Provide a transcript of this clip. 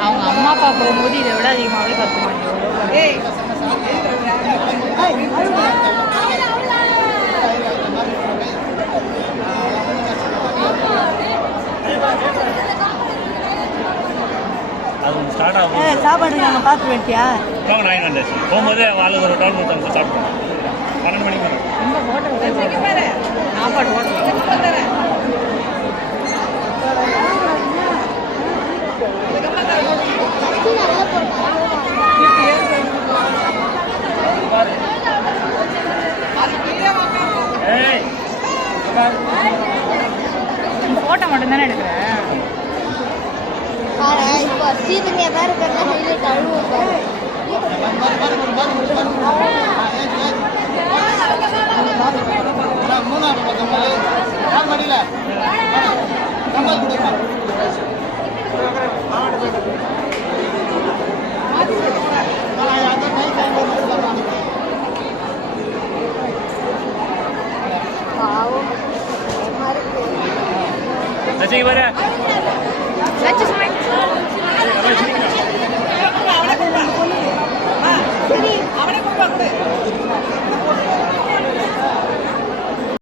அவங்க அம்மா அப்பா போகும்போது இதை விட அதிகமாகவே கற்றுமாங்க அது ஸ்டார்ட் ஆகும். சாப்பாடு நாங்கள் பார்த்து வேண்டியா போகும்போது வாழ்க்கை ஒரு டவுன் கொடுத்தாங்க போட்டோ மட்டும் தானே ஃபோட்டோ மட்டும்தானே எடுக்கிறேன். இப்போ சீதனியாக தான் இருக்கிறதா? பாவம் பயமா இருக்கு சசி வர